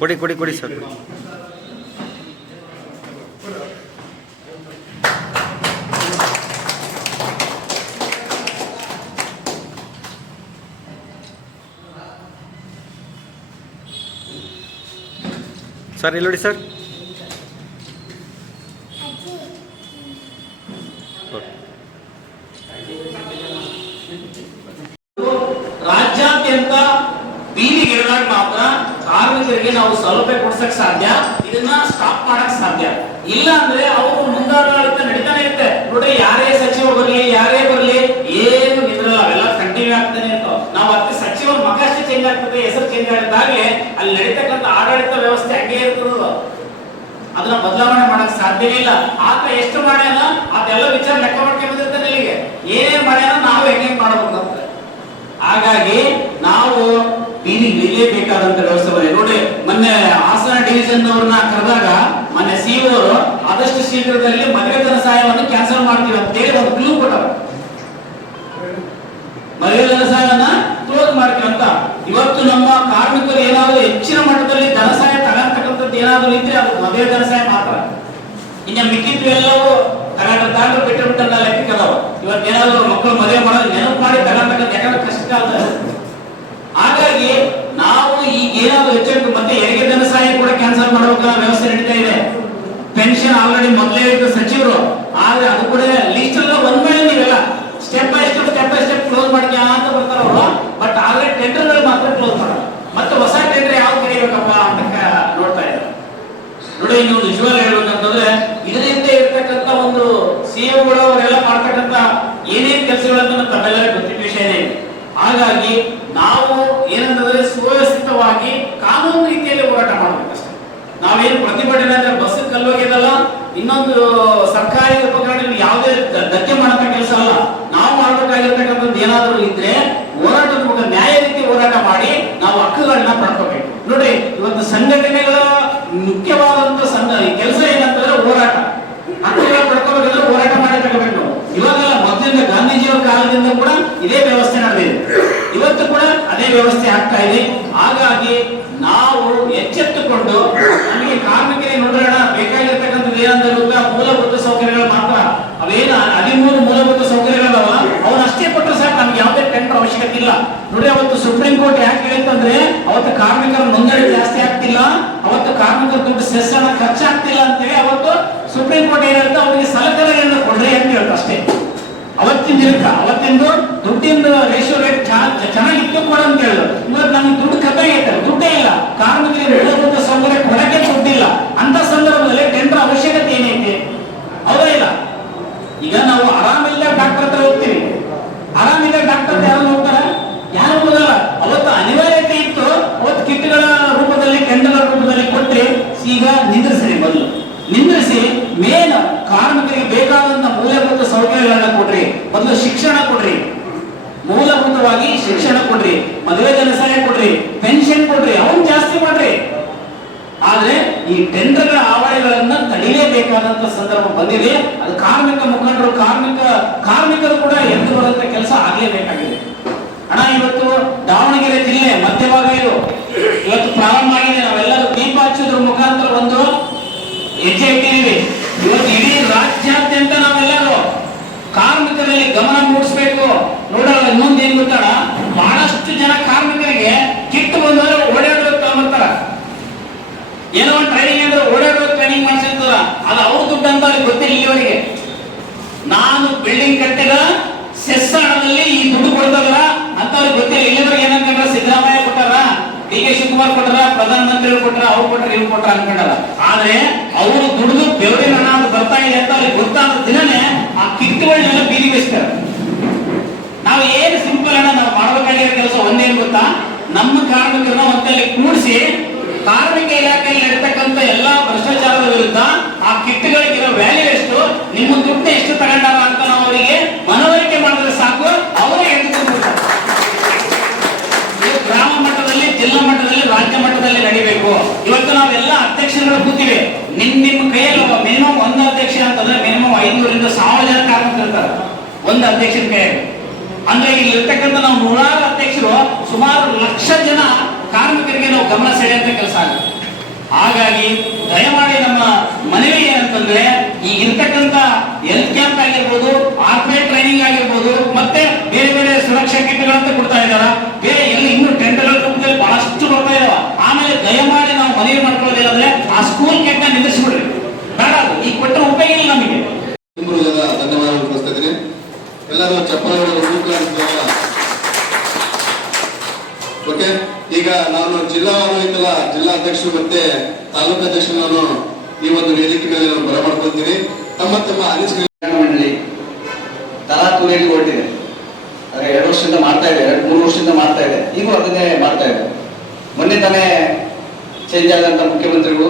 ಕೊಡಿ ಕೊಡಿ ಕೊಡಿ ಸರ್. ಸರ್ ಇಲ್ಲಿ ನೋಡಿ ಸರ್. ರಾಜ್ಯಾದ್ಯಂತ ಬೀದಿಗೆ ಇಳಿದಾಗ ಮಾತ್ರ ಕಾರ್ಮಿಕರಿಗೆ ನಾವು ಸೌಲಭ್ಯ ಕೊಡ್ಸಕ್ ಸಾಧ್ಯ, ಇದನ್ನ ಸ್ಟಾಪ್ ಮಾಡಕ್ ಸಾಧ್ಯ. ಇಲ್ಲ ಅಂದ್ರೆ ಅವರು ಮುಂದಾಡಳಿತ ನಡೀತಾನೆ ಇರುತ್ತೆ. ನೋಡ್ರಿ, ಯಾರೇ ಸಚಿವ ಬರ್ಲಿ ಯಾರೇ ಬರ್ಲಿ ಏನು ನಿದ್ರಲ್ಲ, ಅವೆಲ್ಲ ಕಂಟಿನ್ಯೂ ಆಗ್ತಾನೆ ಇರ್ತಾವ. ನಾವು ಅದಕ್ಕೆ ಸಚಿವರ ಮಗ ಅಷ್ಟೇ ಚೇಂಜ್ ಆಗ್ತದೆ, ಹೆಸರು ಚೇಂಜ್ ಆಗಿದ್ದಾಗಲೇ ಅಲ್ಲಿ ನಡೀತಕ್ಕಂಥ ಆಡಳಿತ ವ್ಯವಸ್ಥೆ ಹಂಗೆ ಇರ್ತದ. ಅದನ್ನ ಬದಲಾವಣೆ ಮಾಡಕ್ ಸಾಧ್ಯ ಇಲ್ಲ. ಆತ ಎಷ್ಟು ಮಾಡ್ಯಾನ ಅದೆಲ್ಲ ವಿಚಾರ ಲೆಕ್ಕ ಮಾಡ್ಕೊಂಡು ಬಂದಿರ್ತಾನೆ. ಇಲ್ಲಿಗೆ ಏನೇನ್ ಮಾಡ್ಯಾನ ನಾವು ಹೆಂಗೆ ಮಾಡಬೇಕಂತ. ಹಾಗಾಗಿ ನಾವು ಬೀದಿಗೆ ಇಳಿಯಬೇಕಾದಂತ ವ್ಯವಸ್ಥೆ ಬಂದಿದೆ. ನೋಡಿ, ಮೊನ್ನೆ ಹಾಸನ ಡಿವಿಷನ್ ಅವ್ರನ್ನ ಕರೆದಾಗ ಮೊನ್ನೆ ಸಿಇಒ ಅವರು ಆದಷ್ಟು ಶೀಘ್ರದಲ್ಲಿ ಮದುವೆ ಧನ ಸಹಾಯವನ್ನು ಕ್ಯಾನ್ಸಲ್ ಮಾಡ್ತೀವಿ ಅಂತ ಹೇಳಿ ಒಂದು ಕ್ಲೂ ಕೊಟ್ಟಾರ. ಮದುವೆ ಧನ ಸಹಾಯವನ್ನ ಕ್ಲೋಸ್ ಮಾಡ್ತೀವಿ ಅಂತ. ಇವತ್ತು ನಮ್ಮ ಕಾರ್ಮಿಕರು ಏನಾದ್ರು ಹೆಚ್ಚಿನ ಮಟ್ಟದಲ್ಲಿ ಧನ ಸಹಾಯ ತಗೊಂತಕ್ಕಂಥದ್ದು ಏನಾದ್ರು ಇದ್ರೆ ಅದು ಮದುವೆ ಧನ ಸಹಾಯ ಮಾತ್ರ. ಇನ್ನು ಮಿಕ್ಕಿದ್ದು ಎಲ್ಲವೂ ತಗೊಂಡ್ರೆ ಬಿಟ್ಟು ಲೆಕ್ಕ ಅದಾವ. ಇವತ್ತು ಏನಾದ್ರು ಮಕ್ಕಳು ಮದುವೆ ಮಾಡೋದು ನೆನಪು ಮಾಡಿ ತಗೊಂಡ್ಬೇಕಂತ ಯಾಕಂದ್ರೆ ಕಷ್ಟ ಅಲ್ಲ. ಹಾಗಾಗಿ ನಾವು ಈಗ ಏನಾದ್ರು ಹೆಚ್ಚು ಮತ್ತೆ ಹೆರಿಗೆ ಧನ ಸಹಾಯ ಕೂಡ ಕ್ಯಾನ್ಸಲ್ ಮಾಡಬೇಕಾದ ವ್ಯವಸ್ಥೆ ನಡೀತಾ ಇದೆ. ಪೆನ್ಷನ್ ಆಲ್ರೆಡಿ ಮೊದಲೇ ಇತ್ತು ಸಚಿವರು, ಆದ್ರೆ ಅದು ಕೂಡ ಲಿಸ್ಟ್ ಎಲ್ಲ ಒಂದ್ ಮೇಲೆ ನೀವೆಲ್ಲ ಸ್ಟೆಪ್ ಬೈ ಸ್ಟೆಪ್ ಕ್ಲೋಸ್ ಮಾಡ್ತೀಯ ಅಂತ ಬರ್ತಾರ ಅವರು. ಬಟ್ ಆಲ್ರೆಡಿ ಟೆಂಡರ್ಗಳು ಮಾತ್ರ ಕ್ಲೋಸ್ ಮಾಡಲ್ಲ. ಮತ್ತೆ ಹೊಸ ಟೆಂಡರ್ ಯಾವ್ದು ಕರೀಬೇಕಪ್ಪ ಅಂತ ನೋಡ್ತಾ ಇದ್ದಾರೆ. ನೋಡಿ, ನೀವು ನಿಜವಾಗ್ಲೂ ಹೇಳ್ಬೇಕಂತಂದ್ರೆ ಇದರಿಂದ ಇರ್ತಕ್ಕಂಥ ಒಂದು ಸಿಎಂಗಳು ಅವರೆಲ್ಲ ಮಾಡ್ತಕ್ಕಂಥ ಏನೇನ್ ಕೆಲಸಗಳನ್ನು ತಮ್ಮೆಲ್ಲರಿಗೂ ಗೊತ್ತಿದ್ದ ವಿಷಯನೇ. ಹಾಗಾಗಿ ನಾವು ಏನಂತಂದ್ರೆ ಸುವ್ಯವಸ್ಥಿತವಾಗಿ ಕಾನೂನು ರೀತಿಯಲ್ಲಿ ಹೋರಾಟ ಮಾಡಬೇಕಷ್ಟೇ. ನಾವೇನು ಪ್ರತಿಭಟನೆ ಅಂದ್ರೆ ಬಸ್ ಕಲ್ಲೋಗಿದಲ್ಲ, ಇನ್ನೊಂದು ಸರ್ಕಾರಿ ಉಪಕರಣ ಯಾವುದೇ ಧಕ್ಕೆ ಮಾಡಂತ ಕೆಲಸ ಅಲ್ಲ. ನಾವು ಮಾಡಬೇಕಾಗಿರ್ತಕ್ಕಂಥದ್ದು ಏನಾದರೂ ಇದ್ರೆ ಹೋರಾಟದ ಮೂಲಕ ನ್ಯಾಯ ರೀತಿ ಹೋರಾಟ ಮಾಡಿ ನಾವು ಹಕ್ಕುಗಳನ್ನ ಪಡ್ಕೋಬೇಕು. ನೋಡಿ, ಇವತ್ತು ಸಂಘಟನೆಗಳ ಮುಖ್ಯವಾದಂತ ಕೆಲಸ ಏನಂತಂದ್ರೆ ಹೋರಾಟ. ಹಕ್ಕುಗಳ ಪಡ್ಕೋಬೇಕಂದ್ರೆ ಹೋರಾಟ ಮಾಡಿ ತಗೋಬೇಕು. ಇವಾಗ ಮೊದಲಿಂದ ಗಾಂಧೀಜಿಯವರ ಕಾಲದಿಂದ ಕೂಡ ಇದೇ ವ್ಯವಸ್ಥೆ ನಡೆದಿದೆ, ಇವತ್ತು ಕೂಡ ಅದೇ ವ್ಯವಸ್ಥೆ ಆಗ್ತಾ ಇದೆ. ಹಾಗಾಗಿ ನಾವು ಎಚ್ಚೆತ್ತುಕೊಂಡು ನಮಗೆ ಕಾರ್ಮಿಕರಿಗೆ ನೋಡೋಣ ಬೇಕಾಗಿರ್ತಕ್ಕಂಥದ್ದು ಏನಂದ್ರೆ ಮೂಲಭೂತ ಸೌಕರ್ಯಗಳು ಮಾತ್ರ. ಅವೇನು 13 ಮೂಲಭೂತ ಸೌಕರ್ಯಗಳವ ಅವನ್ನಷ್ಟೇ ಕೊಟ್ಟರೆ ಸಾಕು, ನಮ್ಗೆ ಯಾವುದೇ ಟೆಂಡರ್ ಅವಶ್ಯಕತೆ ಇಲ್ಲ. ನೋಡಿ, ಅವತ್ತು ಸುಪ್ರೀಂ ಕೋರ್ಟ್ ಯಾಕೆ ಹೇಳಿತ್ತಂದ್ರೆ ಅವತ್ತು ಕಾರ್ಮಿಕರ ನೋಂದಣಿ ಜಾಸ್ತಿ ಆಗ್ತಿಲ್ಲ, ಅವತ್ತು ಕಾರ್ಮಿಕರ ದುಡ್ಡು ಸೆಸ್ ಹಣ ಖರ್ಚಾಗ್ತಿಲ್ಲ ಅಂತೇಳಿ ಅವತ್ತು ಸುಪ್ರೀಂ ಕೋರ್ಟ್ ಏನ್ ಹೇಳ್ತಾ ಅವರಿಗೆ ಸಲಕರಣೆಯನ್ನು ಕೊಡ್ರಿ ಅಂತ ಹೇಳ್ತಾ ಅಷ್ಟೇ. ಅವತ್ತಿನ ದಿನಕ್ಕ ಅವತ್ತಿಂದು ದುಡ್ಡಿನ ರೇಷಿಯೋ ರೇಟ್ ಚೆನ್ನಾಗಿತ್ತು ಕೊಡ ಅಂತ ಹೇಳುದು. ಇವತ್ತು ನಮ್ಗೆ ದುಡ್ಡು ಕಬ್ಬಾಗೈತೆ, ದುಡ್ಡೇ ಇಲ್ಲ, ಕಾರ್ಮಿಕರಿಗೆ ಮೂಲಭೂತ ಸೌಕರ್ಯ ಕೊಡಕ್ಕೆ ದುಡ್ಡಿಲ್ಲ. ಅಂತ ಸಂದರ್ಭದಲ್ಲಿ ಟೆಂಡರ್ ಅವಶ್ಯಕತೆ ಏನೈತೆ? ಹೌದಾ ಇಲ್ಲ? ಈಗ ನಾವು ಆರಾಮಿಲ್ಲ ಡಾಕ್ಟರ್ ಹತ್ರ ಹೋಗ್ತೀವಿ, ಆರಾಮಿಲ್ಲ ಡಾಕ್ಟರ್ ಯಾರು ಹೋಗ್ತಾರ? ಯಾರು ಹೋಗಲ್ಲ. ಅವತ್ತು ಅನಿವಾರ್ಯತೆ ಇತ್ತು, ಅವತ್ತು ಕಿಟ್ಗಳ ರೂಪದಲ್ಲಿ ಟೆಂಡರ್ ರೂಪದಲ್ಲಿ ಕೊಟ್ಟರೆ ಈಗ ನಿಂದ್ರಿಸ್ರಿ, ಬದಲು ನಿಂದ್ರಿಸಿ ಮೇನ್ ಕಾರ್ಮಿಕರಿಗೆ ಬೇಕಾದಂತ ಮೂಲಭೂತ ಸೌಕರ್ಯಗಳನ್ನ ಕೊಡ್ರಿ. ಮೊದಲು ಶಿಕ್ಷಣ ಕೊಡ್ರಿ, ಮೂಲಭೂತವಾಗಿ ಶಿಕ್ಷಣ ಕೊಡ್ರಿ, ಮದುವೆ ಧನ ಸಹಾಯ ಕೊಡ್ರಿ, ಪೆನ್ಷನ್ ಕೊಡ್ರಿ, ಅವನ್ ಜಾಸ್ತಿ ಮಾಡ್ರಿ. ಆದ್ರೆ ಈ ಟೆಂಡರ್ಗಳ ಆವಳಿಗಳನ್ನ ತಡಿಲೇಬೇಕಾದಂತ ಸಂದರ್ಭ ಬಂದಿದೆ. ಅದು ಕಾರ್ಮಿಕ ಮುಖಂಡರು ಕಾರ್ಮಿಕರು ಕೂಡ ಎದ್ದು ಬರುವಂತ ಕೆಲಸ ಆಗ್ಲೇಬೇಕಾಗಿದೆ. ಅಣ್ಣ, ಇವತ್ತು ದಾವಣಗೆರೆ ಜಿಲ್ಲೆ ಮಧ್ಯಭಾಗ ಇದು ಇವತ್ತು ಪ್ರಾರಂಭ ಆಗಿದೆ. ನಾವೆಲ್ಲರೂ ದೀಪ ಹಚ್ಚೋದ್ರ ಮುಖಾಂತರ ಒಂದು ಹೆಜ್ಜೆ ಇಟ್ಟಿದ್ದೀವಿ. ಇವತ್ತು ಇಡೀ ರಾಜ್ಯಾದ್ಯಂತ ನಾವೆಲ್ಲರೂ ಕಾರ್ಮಿಕರಲ್ಲಿ ಗಮನ ಮೂಡಿಸಬೇಕು. ನೋಡಲ್ಲ, ಇನ್ನೊಂದು ಏನ್ ಗೊತ್ತಾಳ, ಬಹಳಷ್ಟು ಜನ ಕಾರ್ಮಿಕರಿಗೆ ಕಿಟ್ಟು ಬಂದ್ರೆ ಓಡಾಡೋದು ತಗೊಂಡ್ಬರ್ತಾರ. ಏನೋ ಒಂದು ಟ್ರೈನಿಂಗ್ ಅಂದ್ರೆ ಓಡಾಡೋದು ಟ್ರೈನಿಂಗ್ ಮಾಡಿಸಿರ್ತಾರ, ಅದು ಅವ್ರ ದುಡ್ಡು ಅಂತ ಅವ್ರಿಗೆ ಗೊತ್ತಿಲ್ಲ. ಇಲ್ಲಿವರೆಗೆ ನಾನು ಬಿಲ್ಡಿಂಗ್ ಕಟ್ಟಿದ ಸೆಸ್ ಹಣದಲ್ಲಿ ಈ ದುಡ್ಡು ಕೊಡ್ತಾರಲ್ಲ ಅಂತ ಅವ್ರಿಗೆ ಗೊತ್ತಿಲ್ಲ. ಇಲ್ಲಿವರೆಗೆ ಏನಂತಂದ್ರೆ ಸಿದ್ದರಾಮಯ್ಯ ಕೊಟ್ಟಾರ, ಡಿ ಕೆ ಶಿವಕುಮಾರ್ ಕೊಟ್ಟಾರ, ಪ್ರಧಾನಮಂತ್ರಿಗಳು ಕೊಟ್ಟಾರ, ಅವ್ರು ಕೊಟ್ಟರೆ ಇವ್ರು ಕೊಟ್ಟಾರ ಅನ್ಕೊಂಡಲ್ಲ. ಆದ್ರೆ ಅವರು ದುಡಿದು ಬೆವರಿನ ಹಣ ಅಂತ ಬರ್ತಾ ಇದೆ ಅಂತ ಅವ್ರಿಗೆ ಗೊತ್ತಾದ ದಿನನೇ ಆ ಕಿಟ್ಟುಗಳನ್ನೆಲ್ಲ ಬೀದಿ ಬೇಯಿಸ್ತಾರೆ. ನಾವು ಏನು ಸಿಂಪಲ್ ಅಣ್ಣ, ನಾವು ಮಾಡಬೇಕಾಗಿರೋ ಕೆಲಸ ಒಂದೇನು ಗೊತ್ತಾ, ನಮ್ಮ ಕಾರ್ಮಿಕರನ್ನ ಒಂದಲ್ಲಿ ಕೂಡಿಸಿ ಕಾರ್ಮಿಕ ಇಲಾಖೆಯಲ್ಲಿ ನಡೀತಕ್ಕಂಥ ಎಲ್ಲಾ ಭ್ರಷ್ಟಾಚಾರದ ವಿರುದ್ಧ ಆ ಕಿಟ್ಗಳಿಗಿರೋ ವ್ಯಾಲ್ಯೂ ಎಷ್ಟು, ನಿಮ್ಮ ದುಡ್ಡು ಎಷ್ಟು ತಗೊಂಡಾರ ಅಂತ ನಾವು ಅವರಿಗೆ ಮನವರಿಕೆ ಮಾಡಿದ್ರೆ ಸಾಕು, ಅವರೇ ಎದ್ದುಕೊಂಡ್ಬಿಡ್ತಾರೆ. ಗ್ರಾಮ ಮಟ್ಟದಲ್ಲಿ, ಜಿಲ್ಲಾ ಮಟ್ಟದಲ್ಲಿ, ರಾಜ್ಯ ಮಟ್ಟದಲ್ಲಿ ನಡಿಬೇಕು. ಇವತ್ತು ನಾವೆಲ್ಲ ಅಧ್ಯಕ್ಷರುಗಳು ಕೂತಿವೆ. ನಿಮ್ಮ ಕೈಯಲ್ಲಿ ಮಿನಿಮಮ್ ಒಂದು ಅಧ್ಯಕ್ಷ ಅಂತಂದ್ರೆ ಮಿನಿಮಮ್ 500-1000 ಜನ ಕಾರ್ಮಿಕರು ಇರ್ತಾರೆ ಒಂದು ಅಧ್ಯಕ್ಷರ ಕೈಯಲ್ಲಿ. ಅಂದ್ರೆ ಇಲ್ಲಿ ಇರ್ತಕ್ಕಂಥ ನಾವು 100 ಅಧ್ಯಕ್ಷರು ಸುಮಾರು 1,00,000 ಜನ ಕಾರ್ಮಿಕರಿಗೆ ನಾವು ಗಮನ ಸೆಳೆಯುವಂತ ಕೆಲಸ ಆಗುತ್ತೆ. ಹಾಗಾಗಿ ದಯಮಾಡಿ ನಮ್ಮ ಮನವಿ ಏನಂತಂದ್ರೆ ಈಗ ಇರ್ತಕ್ಕಂಥ ಹೆಲ್ತ್ ಕ್ಯಾಂಪ್ ಆಗಿರ್ಬೋದು, ಆರ್ಪೇಟ್ ಟ್ರೈನಿಂಗ್ ಆಗಿರ್ಬೋದು, ಮತ್ತೆ ಬೇರೆ ಬೇರೆ ಸುರಕ್ಷಾ ಕಿಟ್ಗಳಂತ ಕೊಡ್ತಾ ಇದಾರ, ಬೇರೆ ಎಲ್ಲಿ ಇನ್ನೂ ಟೆಂಡರ್ಗಳ ರೂಪದಲ್ಲಿ ಬಹಳಷ್ಟು ಬರ್ತಾ ಇದಾವ. ಆಮೇಲೆ ದಯಮಾಡಿ ನಾವು ಮನವಿ ಮಾಡ್ಕೊಳ್ಳೋದೇನಂದ್ರೆ ಆ ಸ್ಕೂಲ್ ಕಿಟ್ ನ ನಿಲ್ಲಿಸ್ಬಿಡ್ರಿ, ಬೇಡ, ಅದು ಈಗ ಕೊಟ್ಟರೆ ಉಪಯೋಗ ಇಲ್ಲ ನಮಗೆ. ಧನ್ಯವಾದಗಳು ತಿಳಿಸ್ತಾ ಇದ್ದೀನಿ. ಎಲ್ಲರೂ ಚಪ್ಪಲಿಗಳು. ಓಕೆ, ಈಗ ನಾನು ಜಿಲ್ಲಾ ಅಧ್ಯಕ್ಷರು ಮತ್ತೆ ತಾಲೂಕು ಅಧ್ಯಕ್ಷರು ನಾನು ಈ ಒಂದು ವೇದಿಕೆ ಮೇಲೆ ನಾನು ಬರಮಾಡ್ಕೊಳ್ತೀನಿ. ತಮ್ಮ ಅನಿಸಿಕೆ ಮಂಡಳಿ ತರಾತುರಿಯಲ್ಲಿ ಹೊರಟಿದೆ. 2 ವರ್ಷದಿಂದ ಮಾಡ್ತಾ ಇದೆ, 2-3 ವರ್ಷದಿಂದ ಮಾಡ್ತಾ ಇದೆ, ಈಗೂ ಅದನ್ನೇ ಮಾಡ್ತಾ ಇದೆ. ಮೊನ್ನೆ ತಾನೇ ಚೇಂಜ್ ಆದಂತ ಮುಖ್ಯಮಂತ್ರಿಗಳು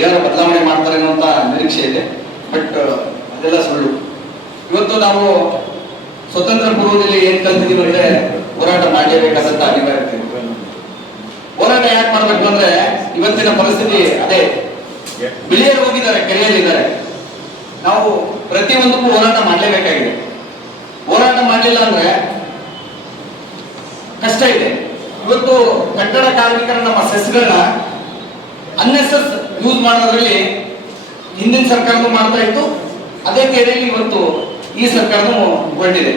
ಏನಾದ್ರು ಬದಲಾವಣೆ ಮಾಡ್ತಾರೆ ಅನ್ನುವಂತ ನಿರೀಕ್ಷೆ ಇದೆ. ಬಟ್ ಅದೆಲ್ಲ ಸುಳ್ಳು. ಇವತ್ತು ನಾವು ಸ್ವತಂತ್ರ ಪೂರ್ವದಲ್ಲಿ ಏನ್ ಕಲ್ತಿದ್ದೀವಿ ಅಂದ್ರೆ ಹೋರಾಟ ಮಾಡಲೇಬೇಕಾದಂತ ಅನಿವಾರ್ಯತೆ. ಹೋರಾಟ ಯಾಕೆ ಮಾಡ್ಬೇಕು ಅಂದ್ರೆ ಇವತ್ತಿನ ಪರಿಸ್ಥಿತಿ ಅದೇ. ಬಿಳಿಯರು ಹೋಗಿದ್ದಾರೆ, ಕೆರೆಯಲ್ಲಿದ್ದಾರೆ. ನಾವು ಪ್ರತಿಯೊಂದಕ್ಕೂ ಹೋರಾಟ ಮಾಡಲೇಬೇಕಾಗಿದೆ. ಹೋರಾಟ ಮಾಡಲಿಲ್ಲ ಅಂದ್ರೆ ಕಷ್ಟ ಇದೆ. ಇವತ್ತು ಕಟ್ಟಡ ಕಾರ್ಮಿಕರ ನಮ್ಮ ಸೆಸ್ಗಳನ್ನ ಅನ್ನೆಸಸ್ ಯೂಸ್ ಮಾಡೋದ್ರಲ್ಲಿ ಹಿಂದಿನ ಸರ್ಕಾರನೂ ಮಾಡ್ತಾ ಇತ್ತು. ಅದೇ ತೆರೆಯಲ್ಲಿ ಇವತ್ತು ಈ ಸರ್ಕಾರನೂ ಹೊರಟಿದೆ.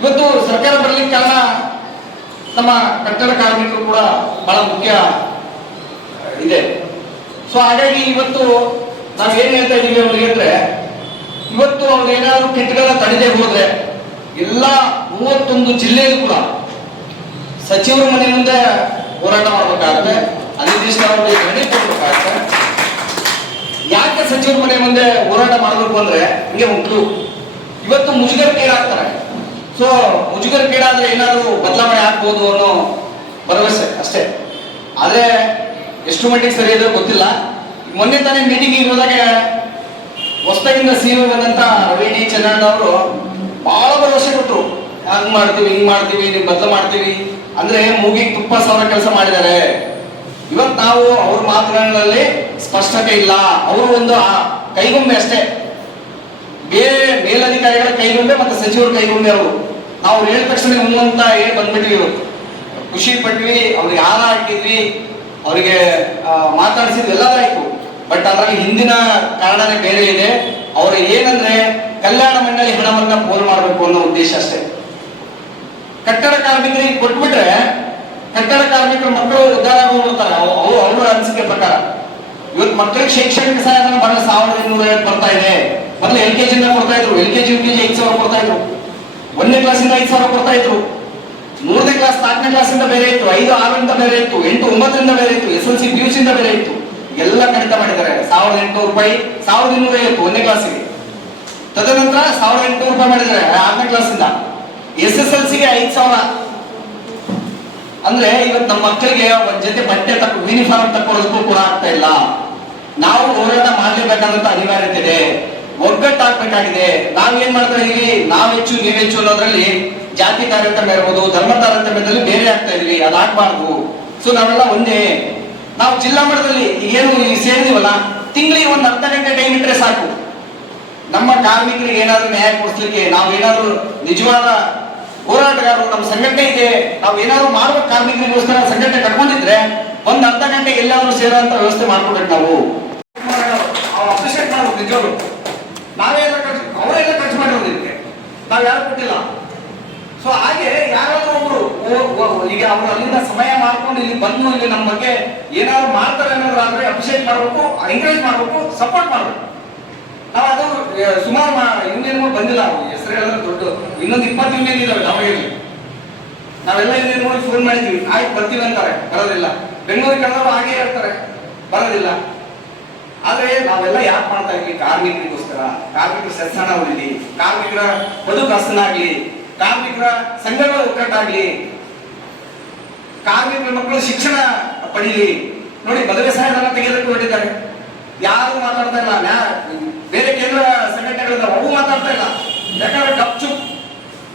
ಇವತ್ತು ಸರ್ಕಾರ ಬರಲಿಕ್ಕೆ ಕಾರಣ ನಮ್ಮ ಕಟ್ಟಡ ಕಾರ್ಮಿಕರು ಕೂಡ ಬಹಳ ಮುಖ್ಯ ಇದೆ. ಸೊ ಹಾಗಾಗಿ ಇವತ್ತು ನಾವೇನ್ ಹೇಳ್ತಾ ಇದೀವಿ ಅವ್ರಿಗೆ ಅಂದ್ರೆ, ಇವತ್ತು ಅವ್ರು ಏನಾದ್ರು ಕಿಟ್ಗಳ ತಡೆದೇ ಹೋದ್ರೆ ಎಲ್ಲ 31 ಜಿಲ್ಲೆಯಲ್ಲೂ ಕೂಡ ಸಚಿವರ ಮನೆ ಮುಂದೆ ಹೋರಾಟ ಮಾಡ್ಬೇಕಾಗುತ್ತೆ, ಅನಿರ್ದಿಷ್ಟಾವಧಿ ಗಣಿ ಕೊಡ್ಬೇಕಾಗುತ್ತೆ. ಯಾಕೆ ಸಚಿವರ ಮನೆ ಮುಂದೆ ಹೋರಾಟ ಮಾಡಬೇಕು ಅಂದ್ರೆ ಹಿಂಗೆ ಉಂಟು, ಇವತ್ತು ಮುಜುಗರಕ್ಕೀಡಾಗ್ತಾರೆ. ಸೊ ಮುಜುಗರಕ್ಕೀಡಾದ್ರೆ ಏನಾದ್ರು ಬದಲಾವಣೆ ಆಗ್ಬೋದು ಅನ್ನೋ ಭರವಸೆ ಅಷ್ಟೇ. ಆದ್ರೆ ಎಷ್ಟು ಮಟ್ಟಿಗೆ ಸರಿ ಇದೆ ಗೊತ್ತಿಲ್ಲ. ಮೊನ್ನೆ ತಾನೇ ಮೀಟಿಂಗ್ ಹೋದಾಗ ಹೊಸದಾಗಿಂದ ಸಿಇಒ ಬಂದಂತ ರವಿ ಡಿ ಚೆನ್ನಣ್ಣ ಅವರು ಬಹಳ ಭರವಸೆ ಕೊಟ್ಟರು. ಹಂಗ್ ಮಾಡ್ತೀವಿ, ಹಿಂಗ್ ಮಾಡ್ತೀವಿ, ನಿಮ್ ಬದಲು ಮಾಡ್ತೀವಿ ಅಂದ್ರೆ ಮೂಗಿಗೆ ತುಪ್ಪ ಸಾವಿರ ಕೆಲಸ ಮಾಡಿದ್ದಾರೆ. ಇವತ್ತು ನಾವು ಅವ್ರ ಮಾತುಗಳಲ್ಲಿ ಸ್ಪಷ್ಟತೆ ಇಲ್ಲ. ಅವರು ಒಂದು ಕೈಗೊಂಬೆ ಅಷ್ಟೇ, ಬೇರೆ ಮೇಲಧಿಕಾರಿಗಳ ಕೈಗೊಂಬೆ ಮತ್ತೆ ಸಚಿವರ ಕೈಗೊಂಬೆ ಅವರು. ನಾವು ಹೇಳಿದ ತಕ್ಷಣ ಅಂತ ಹೇಳಿ ಬಂದ್ಬಿಟ್ವಿ. ಖುಷಿ ಪಟ್ವಿ, ಅವ್ರಿಗೆ ಹಾರ ಹಾಕಿದ್ವಿ, ಅವರಿಗೆ ಮಾತಾಡಿಸಿದ್ವಿ, ಎಲ್ಲದಾಯ್ತು. ಬಟ್ ಅದರಲ್ಲಿ ಹಿಂದಿನ ಕಾರಣನೇ ಬೇರೆ ಇದೆ. ಅವರು ಏನಂದ್ರೆ ಕಲ್ಯಾಣ ಮಂಡಳಿ ಹಣವನ್ನ ಪೋಲ್ ಮಾಡಬೇಕು ಅನ್ನೋ ಉದ್ದೇಶ ಅಷ್ಟೇ. ಕಟ್ಟಡ ಕಾರ್ಮಿಕರಿಗೆ ಕೊಟ್ಬಿಟ್ರೆ ಕಟ್ಟಡ ಕಾರ್ಮಿಕರ ಮಕ್ಕಳು ಉದ್ಧಾರ ಆಗೋಗ್ಬಿಡ್ತಾರೆ. ಅವರ ಅನಿಸಿಕೆ ಪ್ರಕಾರ ಇವತ್ತು ಮಕ್ಕಳಿಗೆ ಶೈಕ್ಷಣಿಕ ಸಹಾಯಧನ ಬಹಳ 1250 ಬರ್ತಾ ಇದೆ. ಮೊದಲು LKG ಇಂದ ಕೊಡ್ತಾ ಇದ್ರು, LKG UKG 5,000 ಕೊಡ್ತಾ ಇದ್ರು, 1ನೇ ಕ್ಲಾಸಿಂದ 5,000 ಕೊಡ್ತಾ ಇದ್ರು, 3ನೇ ಕ್ಲಾಸ್ 4ನೇ ಕ್ಲಾಸಿಂದ ಬೇರೆ ಇತ್ತು, 5-6ರಿಂದ ಬೇರೆ ಇತ್ತು, 8-9ರಿಂದ ಬೇರೆ ಇತ್ತು, SLC PUC ಇಂದ ಬೇರೆ ಇತ್ತು. ಎಲ್ಲ ಕಡಿತ ಮಾಡಿದ್ದಾರೆ. 1,800 ರೂಪಾಯಿ, 1,250 1ನೇ ಕ್ಲಾಸಿಗೆ. ತದನಂತರ 1,800 ರೂಪಾಯಿ ಮಾಡಿದ್ದಾರೆ 6ನೇ ಕ್ಲಾಸಿಂದ. SSLCಗೆ 5,000. ಅಂದ್ರೆ ಇವತ್ತು ನಮ್ಮ ಮಕ್ಕಳಿಗೆ ಒಂದ್ ಜೊತೆ ಬಟ್ಟೆ ಯೂನಿಫಾರ್ಮ್ ತಕ್ಕೊಳ್ಳೋದಕ್ಕೂ ಕೂಡ ಆಗ್ತಾ ಇಲ್ಲ. ನಾವು ಹೋರಾಟ ಮಾಡ್ಲೇಬೇಕಾದಂತ ಅನಿವಾರ್ಯತೆ ಇದೆ, ಒಗ್ಗಟ್ಟಾಗಬೇಕಾಗಿದೆ. ನಾವೇನ್ ಮಾಡ್ತಾ ಇದೀವಿ, ನಾವ್ ಹೆಚ್ಚು ನೀವ್ ಹೆಚ್ಚು ಅನ್ನೋದ್ರಲ್ಲಿ ಜಾತಿ ತಾರತಮ್ಯ ಇರ್ಬೋದು, ಧರ್ಮ ತಾರತಮ್ಯದಲ್ಲಿ ಬೇರೆ ಆಗ್ತಾ ಇದೀವಿ. ಅದಾಗಬಾರ್ದು. ಸೊ ನಾವೆಲ್ಲ ಒಂದೇ. ನಾವು ಜಿಲ್ಲಾ ಮಟ್ಟದಲ್ಲಿ ಏನು ಸೇರಿದೀವಲ್ಲ, ತಿಂಗಳಿಗೆ ಒಂದು ಅರ್ಧ ಗಂಟೆ ಟೈಮ್ ಇಟ್ಟರೆ ಸಾಕು. ನಮ್ಮ ಕಾರ್ಮಿಕರಿಗೆ ಏನಾದ್ರೂ ನ್ಯಾಯ ಕೊಡಿಸ್ಲಿಕ್ಕೆ, ನಾವೇನಾದ್ರೂ ನಿಜವಾದ ಹೋರಾಟಗಾರರು, ನಮ್ಮ ಸಂಘಟನೆ ಇದೆ, ನಾವು ಏನಾದ್ರು ಮಾಡ್ಬೇಕು ಕಾರ್ಮಿಕರಿಗೋಸ್ಕರ ಸಂಘಟನೆ ಕಟ್ಕೊಂಡಿದ್ರೆ ಒಂದ್ ಅರ್ಧ ಗಂಟೆ ಎಲ್ಲಾದ್ರೂ ಸೇರುವಂತ ವ್ಯವಸ್ಥೆ ಮಾಡ್ಕೊಬೇಕು. ನಾವು ಅಪ್ರಿಷಿಯೇಟ್ ಮಾಡ್ಬೇಕು ನಿಜವರು. ನಾವೆಲ್ಲ ಅವರೆಲ್ಲ ಖರ್ಚು ಮಾಡಿರೋದಕ್ಕೆ ನಾವ್ ಯಾರು ಕೊಟ್ಟಿಲ್ಲ. ಸೊ ಹಾಗೆ ಯಾರಾದ್ರೂ ಒಬ್ರು ಈಗ ಅವ್ರು ಅಲ್ಲಿಂದ ಸಮಯ ಮಾಡ್ಕೊಂಡು ಇಲ್ಲಿ ಬಂದು ಇಲ್ಲಿ ನಮ್ಮ ಬಗ್ಗೆ ಏನಾದ್ರು ಮಾಡ್ತಾರೆ ಅನ್ನೋದಾದ್ರೆ ಅಪ್ರಿಷಿಯೇಟ್ ಮಾಡ್ಬೇಕು, ಎಂಕರೇಜ್ ಮಾಡ್ಬೇಕು, ಸಪೋರ್ಟ್ ಮಾಡ್ಬೇಕು. ನಾವು ಅದು ಸುಮಾರು ಯೂನಿಯನ್ಗಳು ಬಂದಿಲ್ಲ, ಹೆಸರು ಹೇಳಿದ್ರೆ ದೊಡ್ಡ ಇನ್ನೊಂದು 20 ಯೂನಿಯನ್ ಇದಾವೆ ದಾವಣಗೆರೆಯಲ್ಲಿ. ನಾವೆಲ್ಲ ಯೂನಿಯನ್ಗಳು ಫೋನ್ ಮಾಡಿದ್ವಿ, ಆಯ್ತು ಬರ್ತೀವಿ ಅಂತಾರೆ, ಬರೋದಿಲ್ಲ. ಬೆಂಗಳೂರಿಗೆ ಕಳೆದವರು ಹಾಗೆ ಹೇಳ್ತಾರೆ, ಬರೋದಿಲ್ಲ. ಆದ್ರೆ ನಾವೆಲ್ಲ ಯಾಕೆ ಮಾಡ್ತಾ ಇದ್ವಿ? ಕಾರ್ಮಿಕರಿಗೋಸ್ಕರ, ಕಾರ್ಮಿಕರ ಸತ್ಸಣ ಉಳಿಲಿ, ಕಾರ್ಮಿಕರ ಬದುಕು ಹಸನಾಗ್ಲಿ, ಕಾರ್ಮಿಕರ ಸಂಘಗಳ ಒಕ್ಕಟ್ಟಾಗ್ಲಿ, ಕಾರ್ಮಿಕರ ಮಕ್ಕಳು ಶಿಕ್ಷಣ ಪಡೀಲಿ. ನೋಡಿ, ಮದುವೆ ಸಹಾಯಧನ ತೆಗೆಯೋದಕ್ಕೆ ಹೊರಟಿದ್ದಾರೆ, ಯಾರು ಮಾತಾಡ್ತಾ ಇಲ್ಲ. ಬೇರೆ ಕೇಂದ್ರ ಸಂಘಟನೆಗಳಿಂದ ಅವು ಮಾತಾಡ್ತಾ ಇಲ್ಲ. ಯಾಕಂದ್ರೆ ಗಪ್ಚುಪ್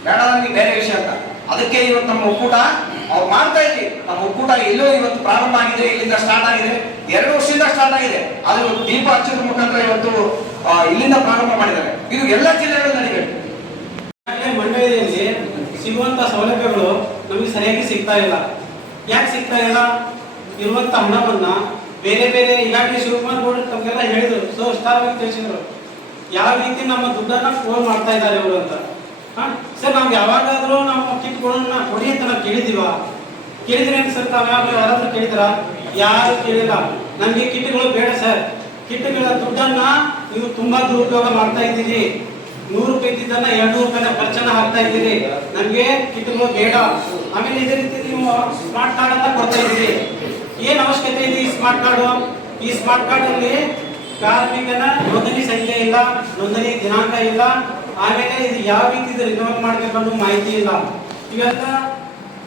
ಬೇಡ, ನಮಗೆ ಬೇರೆ ವಿಷಯ ಅಂತ. ಅದಕ್ಕೆ ಇವತ್ತು ನಮ್ಮ ಒಕ್ಕೂಟ ಅವ್ರು ಮಾಡ್ತಾ ಇದ್ವಿ. ನಮ್ಮ ಒಕ್ಕೂಟ ಎಲ್ಲೋ ಇವತ್ತು ಪ್ರಾರಂಭ ಆಗಿದೆ, ಇಲ್ಲಿಂದ ಸ್ಟಾರ್ಟ್ ಆಗಿದೆ, 2 ವರ್ಷದಿಂದ ಸ್ಟಾರ್ಟ್ ಆಗಿದೆ. ಅದು ದೀಪ ಹಚ್ಚೋದ್ರ ಮುಖಾಂತರ ಇವತ್ತು ಇಲ್ಲಿಂದ ಪ್ರಾರಂಭ ಮಾಡಿದ್ದಾರೆ. ಇದು ಎಲ್ಲ ಜಿಲ್ಲೆಗಳಲ್ಲಿ ನಡೀಬೇಕು. ಮಂಡಳಿಯಲ್ಲಿ ಸಿಗುವಂತ ಸೌಲಭ್ಯಗಳು ನಮಗೆ ಸರಿಯಾಗಿ ಸಿಗ್ತಾ ಇಲ್ಲ. ಯಾಕೆ ಸಿಗ್ತಾ ಇಲ್ಲ? ಇರುವಂತ ಹಣವನ್ನ ಬೇರೆ ಬೇರೆ ಈಗಾಗಲೇ ಶಿವಕುಮಾರ್ ಗೌಡರು ತಮಗೆಲ್ಲ ಹೇಳಿದ್ರು, ಸೊ ವಿಸ್ತಾರವಾಗಿ ತಿಳಿಸಿದ್ರು ಯಾವ ರೀತಿ ನಮ್ಮ ದುಡ್ಡನ್ನ ಫೋನ್ ಮಾಡ್ತಾ ಇದ್ದಾರೆ ಇವರು ಅಂತ. ಸರ್ ನಾವು ಯಾವಾಗಾದ್ರೂ ನಾವು ಕಿಟ್ಗಳನ್ನ ಕೊಡಿ ಅಂತ ನಾವು ಕೇಳಿದ್ರೆ ಸರ್ ತಾವು ಯಾರಾದ್ರೂ ಕೇಳಿದ್ರ? ಯಾರು ಕೇಳಿಲ್ಲ. ನಮ್ಗೆ ಕಿಟ್ಗಳು ಬೇಡ ಸರ್, ಕಿಟ್ಗಳ ದುಡ್ಡನ್ನ ನೀವು ತುಂಬಾ ದುರುಪಯೋಗ ಮಾಡ್ತಾ ಇದ್ದೀರಿ. 100 ರೂಪಾಯಿ ಇದ್ದಿದ್ದನ್ನ 200 ರೂಪಾಯಿನ ಖರ್ಚನ್ನ ಹಾಕ್ತಾ ಇದ್ದೀರಿ. ನಮ್ಗೆ ಕಿಟ್ಗಳು ಬೇಡ. ಆಮೇಲೆ ಇದೇ ರೀತಿ ನೀವು ಸ್ಮಾರ್ಟ್ ಕಾರ್ಡ್ ಅಂತ ಕೊಡ್ತಾ ಇದ್ದೀರಿ. ಏನ್ ಅವಶ್ಯಕತೆ ಇದೆ ಈ ಸ್ಮಾರ್ಟ್ ಕಾರ್ಡ್? ಈ ಸ್ಮಾರ್ಟ್ ಕಾರ್ಡ್ ಅಲ್ಲಿ ಕಾರ್ಮಿಕನ ನೋಂದಣಿ ಸಂಖ್ಯೆ ಇಲ್ಲ, ನೋಂದಣಿ ದಿನಾಂಕ ಇಲ್ಲ, ಆಮೇಲೆ ಇದು ಯಾವ ರೀತಿ ರಿನ್ಯೂವಲ್ ಮಾಡಬೇಕನ್ನೋ ಮಾಹಿತಿ ಇಲ್ಲ. ಇವೆಲ್ಲ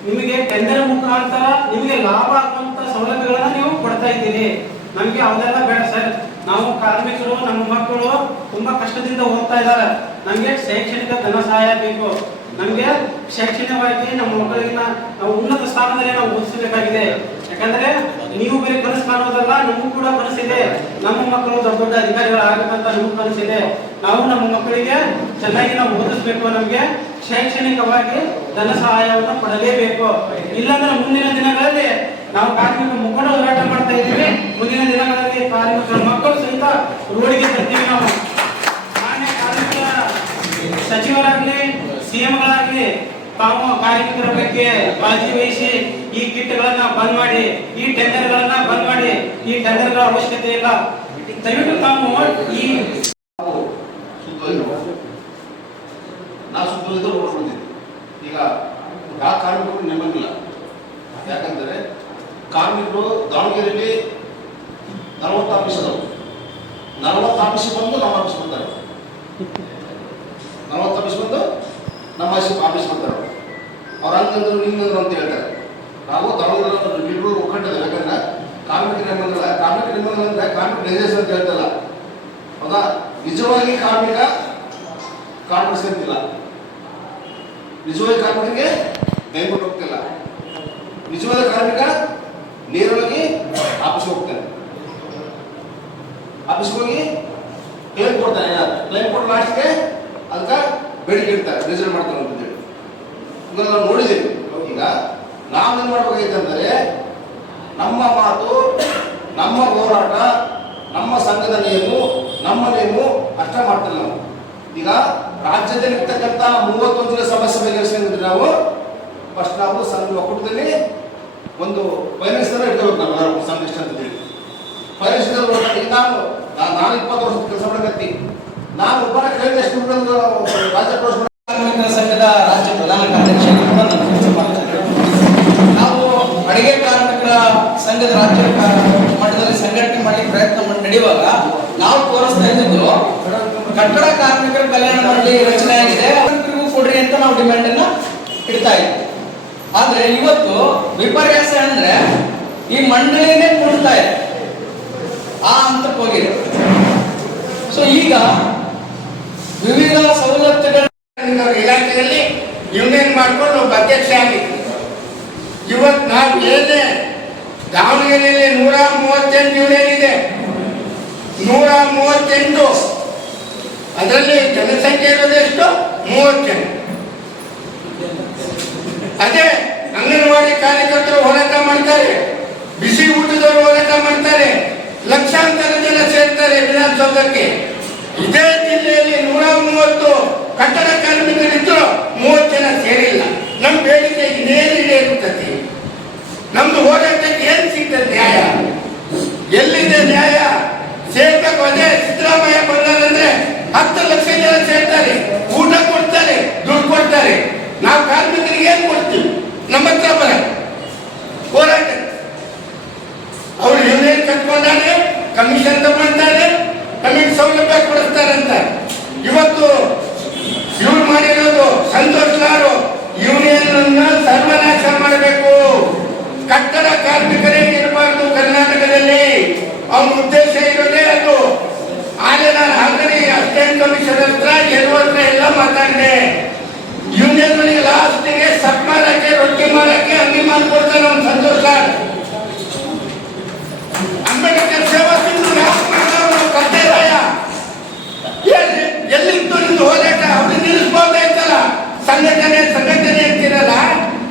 ನಿಮಗೆ ಟೆಂಡರ್ ಮುಖಾಂತರ ನಿಮಗೆ ಲಾಭ ಆಗುವಂತ ಸೌಲಭ್ಯಗಳನ್ನ ನೀವು ಕೊಡ್ತಾ ಇದ್ದೀರಿ. ನಮ್ಗೆ ಅವೆಲ್ಲ ಬೇಡ ಸರ್. ನಾವು ಕಾರ್ಮಿಕರು, ನಮ್ಮ ಮಕ್ಕಳು ತುಂಬಾ ಕಷ್ಟದಿಂದ ಓದ್ತಾ ಇದ್ದಾರೆ. ನಮ್ಗೆ ಶೈಕ್ಷಣಿಕ ಧನ ಸಹಾಯ ಬೇಕು. ನಮ್ಗೆ ಶೈಕ್ಷಣಿಕವಾಗಿ ನಮ್ಮ ಮಕ್ಕಳಿಗೆ ನಾವು ಉನ್ನತ ಸ್ಥಾನದಲ್ಲಿ ನಾವು ಓದಿಸಬೇಕಾಗಿದೆ. ಯಾಕಂದ್ರೆ ನೀವು ಬರೀ ಕನಸು ಕಾಣೋದಲ್ಲ, ನಮಗೂ ಕೂಡ ಕನಸಿದೆ. ನಮ್ಮ ಮಕ್ಕಳು ದೊಡ್ಡ ದೊಡ್ಡ ಅಧಿಕಾರಿಗಳಾಗಬೇಕಂತ ನಮಗೂ ಕನಸಿದೆ. ನಾವು ನಮ್ಮ ಮಕ್ಕಳಿಗೆ ಚೆನ್ನಾಗಿ ನಾವು ಓದಿಸ್ಬೇಕು. ನಮ್ಗೆ ಶೈಕ್ಷಣಿಕವಾಗಿ ಧನ ಸಹಾಯವನ್ನು ಕೊಡಲೇಬೇಕು. ಇಲ್ಲಾಂದ್ರೆ ಮುಂದಿನ ದಿನಗಳಲ್ಲಿ ನಾವು ಕಾರ್ಮಿಕ ಮುಖಂಡ ಹೋರಾಟ ಮಾಡ್ತಾ ಇದ್ದೀವಿ. ಮುಂದಿನ ದಿನಗಳಲ್ಲಿ ಕಾರ್ಮಿಕರ ಮಕ್ಕಳು ಸಹಿತ ರೋಡಿಗೆ ಬರ್ತೀವಿ. ನಾವು ಮಾನ್ಯ ಕಾರ್ಮಿಕ ಸಚಿವರಾಗ್ಲಿ, ಸಿಎಂಗಳಾಗ್ಲಿ ತಾವು ಕಾರ್ಮಿಕರ ಬಗ್ಗೆ ಕಾಳಜಿ ವಹಿಸಿ ಈ ಕಿಟ್ಗಳನ್ನ ಬಂದ್ ಮಾಡಿ, ಈ ಟೆಂಡರ್ಗಳನ್ನ ಬಂದ್ ಮಾಡಿ. ಈ ಟೆಂಡರ್ಗಳ ಅವಶ್ಯಕತೆ ಇಲ್ಲ. ದಯವಿಟ್ಟು ತಾವು ಈ ನಾವು ಸುತ್ತಲಿದ್ದು ನೋಡ್ಕೊಂಡಿದ್ವಿ. ಈಗ ಯಾವ ಕಾರ್ಮಿಕರು ನೆಮ್ಮದಿಲ್ಲ. ಯಾಕಂದರೆ ಕಾರ್ಮಿಕರು ದಾವಣಗೆರೆಯಲ್ಲಿ 40 ಆಫೀಸ್ ಅದಾವೆ. 40 ಆಫೀಸ್ ಬಂದು ನಮ್ಮ ಆಫೀಸ್ ಬರ್ತಾರೆ. 40 ಆಫೀಸ್ ಬಂದು ನಮ್ಮ ಆಫೀಸ್ ಬರ್ತಾರೆ. ಅವ್ರು ಹಂಗಂದ್ರು ಹಿಂಗಂದ್ರು ಅಂತ ಹೇಳ್ತಾರೆ. ನಾವು ದಾವಣಗೆರೆ ಇಬ್ಬರು ಒಕ್ಕಟ್ಟಿದೆ. ಯಾಕಂದ್ರೆ ಕಾರ್ಮಿಕ ನೆಮ್ಮದಿಲ್ಲ. ಕಾರ್ಮಿಕ ನೆಮ್ಮದಿಲ್ಲ ಅಂದ್ರೆ ಕಾರ್ಮಿಕ ಡೈಜೆಸ್ಟ್ ಅಂತ ಹೇಳ್ತಲ್ಲ. ಹೌದಾ? ನಿಜವಾಗಿ ಕಾರ್ಮಿಕ ಸೇರ್ತಿಲ್ಲ. ನಿಜವಾಗಿ ಕಾರ್ಮಿಕರಿಗೆ ಬೆಂಗಳೂರು ಹೋಗ್ತಿಲ್ಲ. ನಿಜವಾದ ಕಾರ್ಮಿಕ ನೇರವಾಗಿ ಆಫೀಸ್ ಹೋಗ್ತಾನೆ. ಆಫೀಸ್ಗೆ ಹೋಗಿ ಕ್ಲೈಮ್ ಕೊಡ್ತಾನೆ. ಕ್ಲೈಮ್ ಕೊಟ್ಟು ಲಾಸ್ಟ್ಗೆ ಅದಕ್ಕೆ ಬೇಡಿಕೆ ಇಡ್ತಾರೆ, ರಿಸಲ್ಟ್ ಮಾಡ್ತಾರೆ ಅಂತೇಳಿ. ಇದನ್ನು ನಾವು ನೋಡಿದ್ದೀವಿ. ಈಗ ನಾವೇನು ಮಾಡ್ಬೇಕಾಗಿತ್ತು ಅಂದರೆ ನಮ್ಮ ಮಾತು, ನಮ್ಮ ಹೋರಾಟ, ನಮ್ಮ ಸಂಘದ ನಿಯಮ, ನಮ್ಮ ನಿಯಮ ಅಷ್ಟೇ ಮಾಡ್ತಿಲ್ಲ ನಾವು. ಈಗ ರಾಜ್ಯದಲ್ಲಿ ಇರ್ತಕ್ಕಂಥ 31 ಸಮಸ್ಯೆ ಬಗೆಹರಿಸಿದ್ರೆ ನಾವು ಫಸ್ಟ್ ನಾವು ಸಂಘ ಒಕ್ಕೂಟದಲ್ಲಿ ಒಂದು ಫೈನಾನ್ಸ್ ಇಟ್ಕೋಬೇಕು. ನಾವು ಸಂಘ ಇಷ್ಟ ಅಂತ ಹೇಳಿ ಫೈನಾನ್ಸ್ ಈಗ ನಾನು 20 ವರ್ಷದ ಕೆಲಸ ಮಾಡಕತ್ತಿ. ನಾನು ಒಬ್ಬರ ಕೈಯಲ್ಲಿ ಎಷ್ಟು ರಾಜ್ಯ ಕಾರ್ಮಿಕರ ಸಂಘದ ರಾಜ್ಯ ಪ್ರಧಾನ ಕಾರ್ಯದರ್ಶಿಯಾಗಿ ಕೂಡ ನಾನು ಕೆಲಸ ಮಾಡ್ತೇನೆ. ನಾವು ಅಡಿಗೆ ಕಾರ್ಮಿಕರ ಸಂಘದ ರಾಜ್ಯ ಮಟ್ಟದಲ್ಲಿ ಸಂಘಟನೆ ಮಾಡಿ ಪ್ರಯತ್ನ ನಡೆಯುವಾಗ ನಾವು ತೋರಿಸ್ತಾ ಇದ್ದಿದ್ದು ಕಟ್ಟಡ ಕಾರ್ಮಿಕರ ಕಲ್ಯಾಣ ಮಂಡಳಿ ರಚನೆ ಆಗಿದೆ, ಕಾರ್ಮಿಕರಿಗೂ ಕೊಡ್ರಿ ಅಂತ ನಾವು ಡಿಮ್ಯಾಂಡ್ ಅನ್ನ ಇಡ್ತಾ ಇದ್ವಿ. ಆದ್ರೆ ಇವತ್ತು ವಿಪರ್ಯಾಸ ಅಂದ್ರೆ ಈ ಮಂಡಳಿನೇ ಕೊಡ್ತಾ ಇದೆ, ಆ ಹಂತಕ್ಕೆ ಹೋಗಿದೆ. ಸೊ ಈಗ ವಿವಿಧ ಸವಲತ್ತುಗಳ ಇಲಾಖೆಯಲ್ಲಿ ಯೂನಿಯನ್ ಮಾಡಿಕೊಂಡು ಒಬ್ಬ ಅಧ್ಯಕ್ಷ ಆಗಿತ್ತು. ಇವತ್ತು ನಾವು ಏನೇ ದಾವಣಗೆರೆಯಲ್ಲಿ 138 ಯೂನಿಯನ್ ಇದೆ. 138. ಅದರಲ್ಲಿ ಜನಸಂಖ್ಯೆ ಇರೋದು ಎಷ್ಟು? 30 ಜನ. ಅದೇ ಅಂಗನವಾಡಿ ಕಾರ್ಯಕರ್ತರು ಹೋರಾಟ ಮಾಡ್ತಾರೆ, ಬಿಸಿ ಊಟದವರು ಹೋರಾಟ ಮಾಡ್ತಾರೆ, ಲಕ್ಷಾಂತರ ಜನ ಸೇರ್ತಾರೆ ವಿಧಾನಸೌಧಕ್ಕೆ. ಇದೇ ಜಿಲ್ಲೆಯಲ್ಲಿ 130 ಕಟ್ಟಡ ಕಾರ್ಮಿಕರಿದ್ರು, 30 ಜನ ಸೇರಿಲ್ಲ. ನಮ್ಮ ಬೇಡಿಕೆ ಇನ್ನೇನಿದೆ ಇರುತ್ತದೆ. ನಮ್ದು ಹೋರಾಟಕ್ಕೆ ಏನ್ ಸಿಗ್ತದೆ ನ್ಯಾಯ? ಎಲ್ಲಿದೆ ನ್ಯಾಯ? ಸೇರ್ಬೇಕು. ಅದೇ ಸಿದ್ದರಾಮಯ್ಯ ಬಂದಾರಂದ್ರೆ 10 ಲಕ್ಷ ಜನ ಸೇರ್ತಾರೆ, ಊಟ ಕೊಡ್ತಾರೆ, ದುಡ್ಡು ಕೊಡ್ತಾರೆ. ನಾವು ಕಾರ್ಮಿಕರಿಗೆ ಏನ್ ಕೊಡ್ತೀವಿ? ನಮ್ಮ ಹತ್ರ ಬರ ಹೋರಾಟ. ಅವ್ರು ಯೂನಿಯನ್ ಕಟ್ಕೊಂಡಾರೆ, ಕಮಿಷನ್ ತಗೊಂತಾರೆ, ನಮಗೆ ಸೌಲಭ್ಯ ಕೊಡಿಸ್ತಾರಂತ. ಇವತ್ತು ಇವ್ರು ಮಾಡಿರೋದು ಸಂತೋಷ್ ಲಾರು ಯೂನಿಯನ್ ಸರ್ವನಾಶ ಮಾಡಬೇಕು. ಕಟ್ಟಡ ಕಾರ್ಮಿಕರೇ ಇರಬಾರ್ದು ಕರ್ನಾಟಕದಲ್ಲಿ. ಅವನ ಉದ್ದೇಶ ಇರೋದೇ ಅದು. ಆದರೆ ನಾನು ಹಾಗನೇ ಅಸಿಸ್ಟೆಂಟ್ ಕಮಿಷನರ್ ಹತ್ರ ಎಲ್ಲ ಮಾತಾಡಿದೆ. ಮುಂಜಾನೆ ಲಾಸ್ಟಿಗೆ ಸಪ್ ಮಾಡಕ್ಕೆ ರೊಟ್ಟಿ ಮಾಡಕ್ಕೆ ಅಂಗಿ ಮಾಡ್ಕೊಡ್ತಾನೆ ಅವ್ನು ಸಂತೋಷ. ಅಂಬೇಡ್ಕರ್ ಸೇವಾ ಸಿಂಧು ಯಾಕೆ ಮಾಡಿದವ್ರು ನಾವು ಕರ್ತೇವಯ್ಯ? ಎಲ್ಲಿತ್ತು ನಿಮ್ದು ಹೋರಾಟ? ಅವ್ರು ನಿಲ್ಲಿಸ್ಬೋದಾಯ್ತಲ್ಲ. ಸಂಘಟನೆ ಅಂತಿರಲ್ಲ,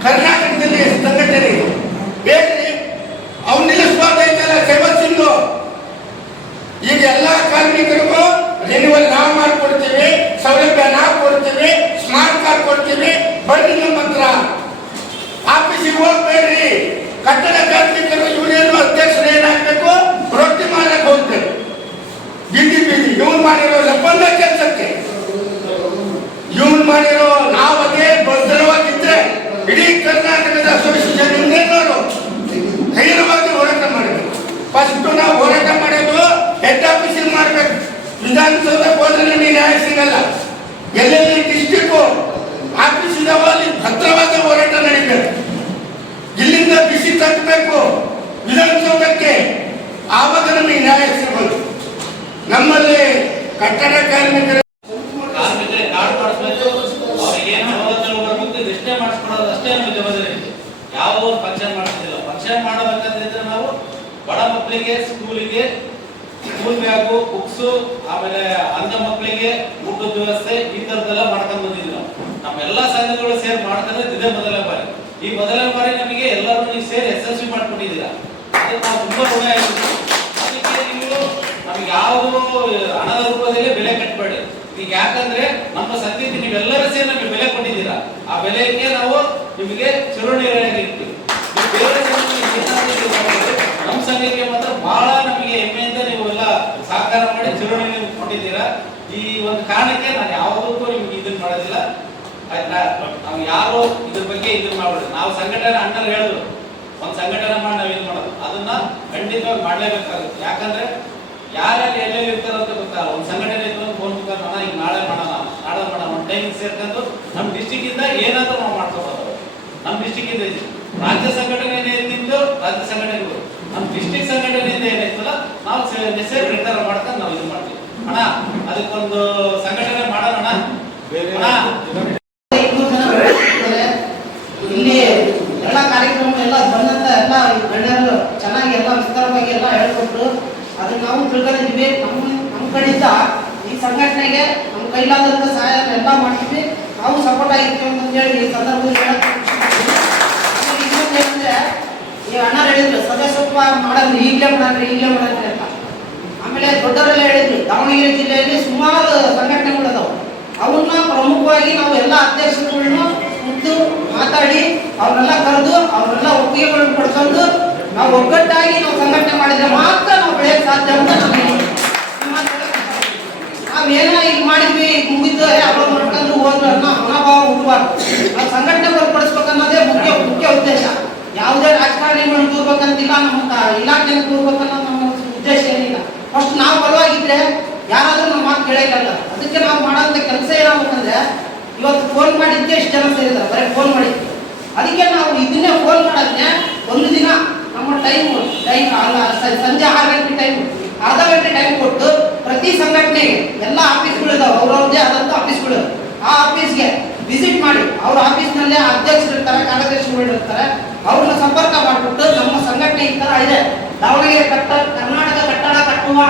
ಕರ್ನಾಟಕದಲ್ಲಿ ಎಷ್ಟು ಸಂಘಟನೆ ಬೇಕ್ರಿ, ಅವ್ರು ನಿಲ್ಲಿಸ್ಬೋದಾಯ್ತಲ್ಲ ಸೇವಾ ಸಿಂಧು. ಈಗ ಎಲ್ಲ ಕಾರ್ಮಿಕರಿಗೂ ರಿನ್ಯೂವಲ್ ನಾವು ಮಾಡ್ಕೊಡ್ತೀವಿ, ಸೌಲಭ್ಯ ನಾವು ಕೊಡ್ತೀವಿ, ಸ್ಮಾರ್ಟ್ ಕಾರ್ಡ್ ಕೊಡ್ತೀವಿ, ಬನ್ನಿ ನಮ್ಮ ಹತ್ರ. ಆಫೀಸಿಗೆ ಹೋಗ್ಬೇಡ್ರಿ. ಕಟ್ಟಡ ಕಾರ್ಮಿಕರು ಯೂನಿಯನ್ ಅಧ್ಯಕ್ಷರು ಏನಾಗಬೇಕು, ರೊಟ್ಟಿ ಮಾಡಕ್ಕೆ ಹೋಗ್ತೇವೆ ಬೀದಿ ಬೀದಿ. ಇವ್ನು ಮಾಡಿರೋ ಲಪ್ಪಂದ ಕೆಲಸಕ್ಕೆ ಇವ್ನು ಮಾಡಿರೋ ನಾವು ಅದೇ ಭದ್ರವಾಗಿದ್ರೆ ಇಡೀ ಕರ್ನಾಟಕದ ಅಸೋಸಿಯೇಷನ್ ಯೂನಿಯನ್ನವರು ಧೈರ್ಯವಾಗಿ ಹೋರಾಟ ಮಾಡಬೇಕು. ಫಸ್ಟ್ ನಾವು ಹೋರಾಟ ಮಾಡೋದು ಹೆಡ್ ಆಫೀಸಿಗೆ ಮಾಡಬೇಕು. ವಿಧಾನಸೌಧಕ್ಕೆ ಹೋದ್ರೆ ನಮಗೆ ನ್ಯಾಯ ಸಿಗಲ್ಲ. ಎಲ್ಲೆಲ್ಲಿ ಡಿಸ್ಟಿಕ್ ಆಫೀಸ್ ಇದಾವ ಅಲ್ಲಿ ಭದ್ರವಾದ ಹೋರಾಟ ನಡೀಬೇಕು. ಇಲ್ಲಿಂದ ಬಿಸಿ ತಟ್ಟಬೇಕು ವಿಧಾನಸೌಧಕ್ಕೆ, ಆವಾಗ ನಮಗೆ ನ್ಯಾಯ ಸಿಗಬಹುದು. ನಮ್ಮಲ್ಲಿ ಕಟ್ಟಡ ಕಾರ್ಮಿಕರ ಕಾರ್ಮಿಕರಿಗೆ ಕಾರ್ಡ್ ಮಾಡಿಸ್ಬೇಕು, ಅವ್ರಿಗೆ ಏನು ಬರ್ಬೇಕು, ಇಷ್ಟೇ ಮಾಡಿಸ್ಕೊಡೋದು ಅಷ್ಟೇ ನಮಗೆ ಜವಾಬ್ದಾರಿ. ಯಾವ ಫಂಕ್ಷನ್ ಮಾಡ್ತಿದ್ದಿಲ್ಲ. ಫಂಕ್ಷನ್ ಮಾಡಬೇಕಂತಿದ್ರೆ ನಾವು ಬಡ ಮಕ್ಕಳಿಗೆ ಸ್ಕೂಲಿಗೆ ಸ್ಕೂಲ್ ಬ್ಯಾಗು, ಬುಕ್ಸು, ಆಮೇಲೆ ಅಂಧ ಮಕ್ಕಳಿಗೆ ಊಟದ ವ್ಯವಸ್ಥೆ ಈ ತರದೆಲ್ಲ ಮಾಡ್ಕೊಂಡು ಬಂದಿದ್ವಿ ನಾವು. ನಮ್ಮೆಲ್ಲ ಸಂಘಗಳು ಸೇರಿ ಮಾಡ್ಕೊಂಡ್ರೆ ಇದೇ ಮೊದಲನೇ ಬಾರಿ. ಈ ಮೊದಲನೇ ಬಾರಿ ನಮಗೆ ಎಲ್ಲರೂ ನೀವು ಸೇರಿ ಯಶಸ್ವಿ ಮಾಡ್ಕೊಂಡಿದ್ದೀರಾ. ಅದಕ್ಕೆ ನಾವು ತುಂಬಾ ಋಣ ಆಗಿದ್ದೀವಿ. ಅದಕ್ಕೆ ನೀವು ನಮ್ಗೆ ಯಾವುದು ಹಣದ ರೂಪದಲ್ಲಿ ಬೆಲೆ ಕಟ್ಟಬೇಡಿ. ಈಗ ಯಾಕಂದ್ರೆ ನಮ್ಮ ಸಂಘಕ್ಕೆ ನೀವೆಲ್ಲರೂ ಸೇರಿ ನಮಗೆ ಬೆಲೆ ಕೊಟ್ಟಿದ್ದೀರಾ. ಆ ಬೆಲೆಗೆ ನಾವು ನಿಮಗೆ ಚಿರಋಣಿಯಾಗಿರ್ತೀವಿ. ಬೇರೆ ನಮ್ಮ ಸಂಘಕ್ಕೆ ಮಾತ್ರ ಬಹಳ ನಮಗೆ ಹೆಮ್ಮೆಯಿಂದ ನೀವು ಎಲ್ಲ ಸಹಕಾರ ಮಾಡಿ ಚಿರಋಣಿ ಕೊಟ್ಟಿದ್ದೀರಾ. ಈ ಒಂದು ಕಾರಣಕ್ಕೆ ನಾನು ಯಾವುದಕ್ಕೂ ನಿಮ್ಗೆ ಇದನ್ನ ಮಾಡೋದಿಲ್ಲ, ಆಯ್ತಾ? ನಾವು ಯಾರು ಇದ್ರ ಬಗ್ಗೆ ಇದನ್ನ ಮಾಡ್ಬಿಡ್ರಿ. ನಾವು ಸಂಘಟನೆ ಅಣ್ಣರು ಹೇಳಿದ್ರು, ಒಂದು ಸಂಘಟನೆ ಮಾಡಿ ನಾವು ಇದು ಮಾಡೋದು, ಅದನ್ನ ಖಂಡಿತವಾಗಿ ಮಾಡ್ಲೇಬೇಕಾಗುತ್ತೆ. ಯಾಕಂದ್ರೆ ಯಾರ್ಯಾರು ಎಲ್ಲೆಲ್ಲಿ ಇರ್ತಾರೋ ಅಂತ ಗೊತ್ತಾಗಲ್ಲ. ಒಂದು ಸಂಘಟನೆ ಇತ್ತು ಒಂದು ಫೋನ್ ಮುಖಾಂತರ ಈಗ ನಾಳೆ ಮಾಡೋಣ, ನಾಳೆ ಮಾಡೋಣ, ಒಂದು ಟೈಮಿಂಗ್ ಸೇರ್ಕೊಂಡು ನಮ್ಮ ಡಿಸ್ಟಿಕ್ ಇಂದ ಏನಾದ್ರೂ ನಾವು ಮಾಡ್ಕೊಬೋದು. ನಮ್ಮ ಡಿಸ್ಟಿಕ್ ಇಂದ ರಾಜ್ಯ ಸಂಘಟನೆ ಏನಿತ್ತು ರಾಜ್ಯ ಸಂಘಟನೆಗಳು, ನಮ್ಮ ಡಿಸ್ಟಿಕ್ ಸಂಘಟನೆಯಿಂದ ಏನಾಯ್ತಲ್ಲ ನಾವು ಸೇರಿ ನಿರ್ಧಾರ ಮಾಡ್ಕೊಂಡು ನಾವು ಇದು ಮಾಡ್ತೀವಿ. ಅಣ್ಣ ಅದಕ್ಕೊಂದು ಸಂಘಟನೆ ಮಾಡೋಣ ಅಣ್ಣ. ಇಲ್ಲಿ ಎಲ್ಲ ಕಾರ್ಯಕ್ರಮ ಎಲ್ಲ ಬಂದಂತ ಎಲ್ಲ ಗಣ್ಯರು ಚೆನ್ನಾಗಿ ಎಲ್ಲ ವಿಸ್ತಾರವಾಗಿ ಎಲ್ಲ ಹೇಳ್ಕೊಟ್ರು. ಅದನ್ನ ನಾವು ತಿಳ್ಕೊಂಡಿದ್ವಿ. ನಮ್ಮ ಕಡೆಯಿಂದ ಈ ಸಂಘಟನೆಗೆ ನಮ್ಮ ಕೈಲಾದಂತ ಸಹಾಯ ಎಲ್ಲ ಮಾಡ್ತೀವಿ. ನಾವು ಸಪೋರ್ಟ್ ಆಗಿರ್ತೀವಿ ಅಂತ ಹೇಳಿ ಈ ಸಂದರ್ಭದಲ್ಲಿ ಇನ್ನೊಂದೇನಂದ್ರೆ ಈ ಅಣ್ಣ ಹೇಳಿದ್ರು ಸದಸ್ಯತ್ವ ಮಾಡೋದು ಈಗಲೇ ಮಾಡಂದ್ರೆ ಅಂತ. ಆಮೇಲೆ ದೊಡ್ಡವರೆಲ್ಲ ಹೇಳಿದ್ರು ದಾವಣಗೆರೆ ಜಿಲ್ಲೆಯಲ್ಲಿ ಸುಮಾರು ಸಂಘಟನೆಗಳು ಅದಾವೆ. ಅವನ್ನ ಪ್ರಮುಖವಾಗಿ ನಾವು ಎಲ್ಲ ಅಧ್ಯಕ್ಷರುಗಳನ್ನ ಕುರಿತು ಮಾತಾಡಿ ಅವ್ರನ್ನೆಲ್ಲ ಕರೆದು ಅವ್ರೆಲ್ಲ ಒಪ್ಪಿಗೆಗಳನ್ನು ಪಡ್ಕೊಂಡು ನಾವು ಒಗ್ಗಟ್ಟಾಗಿ ನಾವು ಸಂಘಟನೆ ಮಾಡಿದ್ರೆ ಮಾತ್ರ ನಾವು ಬೆಳೆಯಕ್ಕೆ ಸಾಧ್ಯ ಅಂತ ನಾವೇನ ಈಗ ಮಾಡಿದ್ವಿ, ಈಗ ಮುಗಿದು ಅವ್ರು ಮಾಡ್ಕೊಂಡು ಹೋದ್ರು ಅನ್ನೋ ಮನೋಭಾವ ಹುಟ್ಟಬಾರ್ದು. ನಾವು ಸಂಘಟನೆ ಬಲಪಡಿಸ್ಬೇಕನ್ನೋದೇ ಮುಖ್ಯ ಉದ್ದೇಶ. ಯಾವುದೇ ರಾಜಕಾರಣಿಗಳನ್ನ ಕೂರ್ಬೇಕಂತಿಲ್ಲ, ನಮ್ಮ ಇಲಾಖೆನ ಕೂರ್ಬೇಕನ್ನೋ ನಮ್ಮ ಉದ್ದೇಶ ಏನಿಲ್ಲ. ಫಸ್ಟ್ ನಾವು ಬಲವಾಗಿದ್ರೆ ಯಾರಾದ್ರೂ ನಮ್ಮ ಮಾತು ಕೇಳೋಕ್ಕಲ್ಲ. ಅದಕ್ಕೆ ನಾವು ಮಾಡೋಂಥ ಕೆಲಸ ಏನಾಗ್ಬೇಕಂದ್ರೆ ಇವತ್ತು ಫೋನ್ ಮಾಡಿದ್ದೆ ಇಷ್ಟು ಜನ ಸೇರಿದ್ದಾರೆ, ಬರೀ ಫೋನ್ ಮಾಡಿದ್ವಿ. ಅದಕ್ಕೆ ನಾವು ಇದನ್ನೇ ಫೋನ್ ಮಾಡೋದನ್ನೇ ಒಂದು ದಿನ ನಮ್ಮ ಟೈಮ್ ಅಲ್ಲ ಸಂಜೆ 6 ಗಂಟೆ ಟೈಮ್, ಅರ್ಧ ಗಂಟೆ ಟೈಮ್ ಕೊಟ್ಟು ಪ್ರತಿ ಸಂಘಟನೆಗೆ ಎಲ್ಲ ಆಫೀಸ್ಗಳು ಇದಾವೆ, ಅವ್ರವ್ರದ್ದೇ ಆದಂಥ ಆಫೀಸ್ಗಳು, ಆ ಆಫೀಸ್ಗೆ ವಿಸಿಟ್ ಮಾಡಿ ಅವ್ರ ಆಫೀಸ್ನಲ್ಲೇ ಅಧ್ಯಕ್ಷರು ಇರ್ತಾರೆ, ಕಾರ್ಯದರ್ಶಿಗಳು ಇರ್ತಾರೆ, ಅವ್ರನ್ನ ಸಂಪರ್ಕ ಮಾಡಿಬಿಟ್ಟು ನಮ್ಮ ಸಂಘಟನೆ ಈ ಥರ ಇದೆ, ದಾವಣಗೆರೆ ಕರ್ನಾಟಕ ಕಟ್ಟಡ ಕಟ್ಟುವ